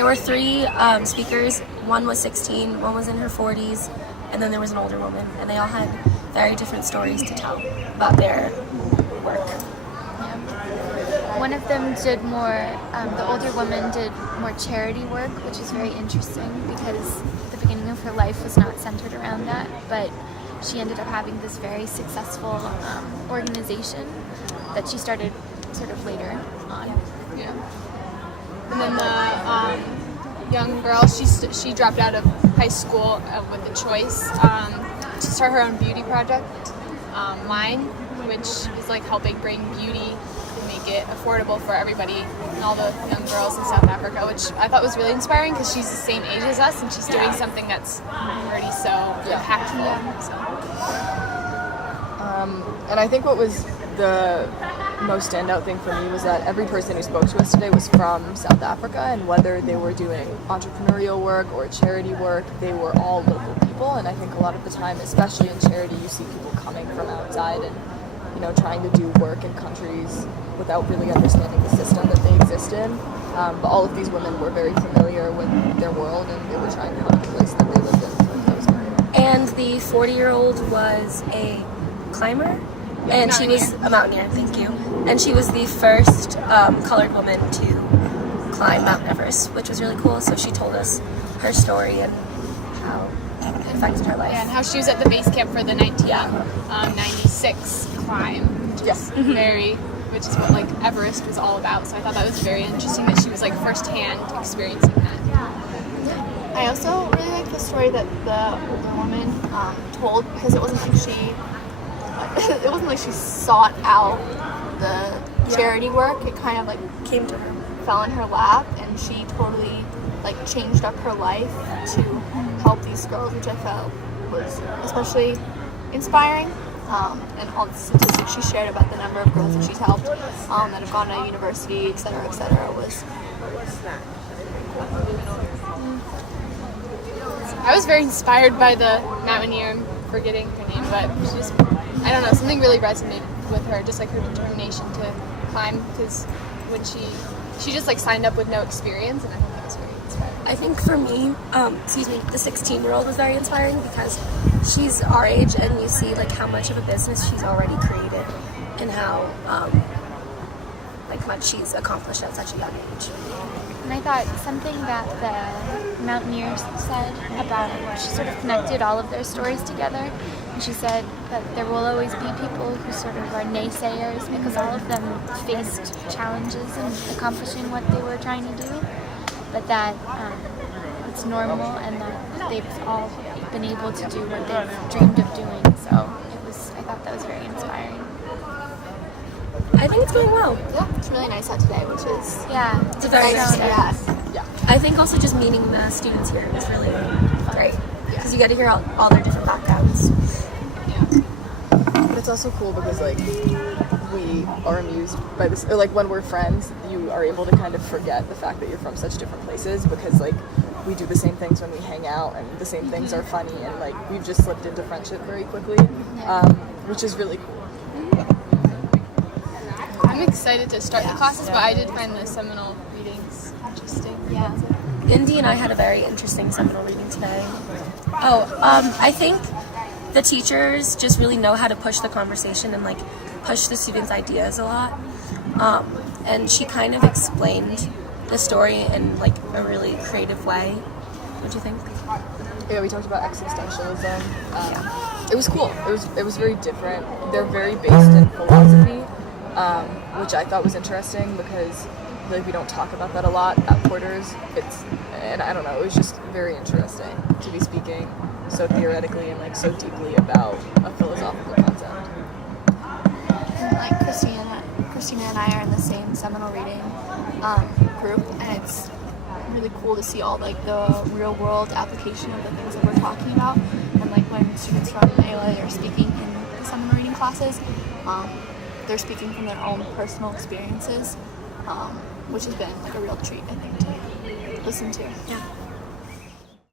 There were three speakers. One was 16, one was in her 40s, and then there was an older woman. And they all had very different stories to tell about their work. One of them did more, the older woman did more charity work, which is very interesting because the beginning of her life was not centered around that, but she ended up having this very successful organization that she started sort of later on. Yeah. And then the young girl, she dropped out of high school with a choice to start her own beauty project, Line, which is like helping bring beauty and make it affordable for everybody and all the young girls in South Africa, which I thought was really inspiring because she's the same age as us and she's doing something that's already so impactful. So. And I think what was the most standout thing for me was that every person who spoke to us today was from South Africa, and whether they were doing entrepreneurial work or charity work, they were all local people. And I think a lot of the time, especially in charity, you see people coming from outside and, you know, trying to do work in countries without really understanding the system that they exist in. But all of these women were very familiar with their world, and they were trying to help the place that they lived in. So that was great. And the 40-year-old was a climber, and she was a mountaineer, thank you. And she was the first colored woman to climb Mount Everest, which was really cool. So she told us her story and how it affected her life. Yeah, and how she was at the base camp for the 1996 climb, which is what like Everest was all about. So I thought that was very interesting that she was like firsthand experiencing that. I also really like the story that the older woman told, because it wasn't like she sought out the charity work. It kind of like Came to her. fell in her lap, and she totally like changed up her life to help these girls, which I felt was especially inspiring. And all the statistics she shared about the number of girls that she's helped that have gone to university, et cetera, was I was very inspired by the mountaineer. I'm forgetting her name, but she just, I don't know, something really resonated with her, just like her determination to climb, because when she just like signed up with no experience, and I think that was very inspiring. I think for me, the 16-year-old was very inspiring because she's our age, and you see like how much of a business she's already created and how like much she's accomplished at such a young age. And I thought something that the mountaineers said about it, she sort of connected all of their stories together. And she said that there will always be people who sort of are naysayers because all of them faced challenges in accomplishing what they were trying to do, but that it's normal and that they've all been able to do what they've dreamed of doing. So I thought that was very inspiring. I think it's going well. Yeah, it's really nice out today, which is It's a very nice day. yeah. I think also just meeting the students here is really great because you get to hear all their different backgrounds. But it's also cool because like we are amused by this, or like when we're friends, you are able to kind of forget the fact that you're from such different places, because like we do the same things when we hang out, and the same things are funny, and like we've just slipped into friendship very quickly, which is really cool. I'm excited to start the classes, but I did find the Seminole readings interesting. Yeah. Indy and I had a very interesting Seminole reading today. I think the teachers just really know how to push the conversation and like push the students' ideas a lot. And she kind of explained the story in like a really creative way. What do you think? Yeah, we talked about existentialism. It was cool. It was very different. They're very based in philosophy, which I thought was interesting because I feel like we don't talk about that a lot at Porter's. And I don't know, it was just very interesting to be speaking so theoretically and like so deeply about a philosophical concept. And like Christina and I are in the same Seminole reading group, and it's really cool to see all like the real world application of the things that we're talking about. And like when students from ALA are speaking in the Seminole reading classes, they're speaking from their own personal experiences, which has been like a real treat, I think, to listen to. Yeah.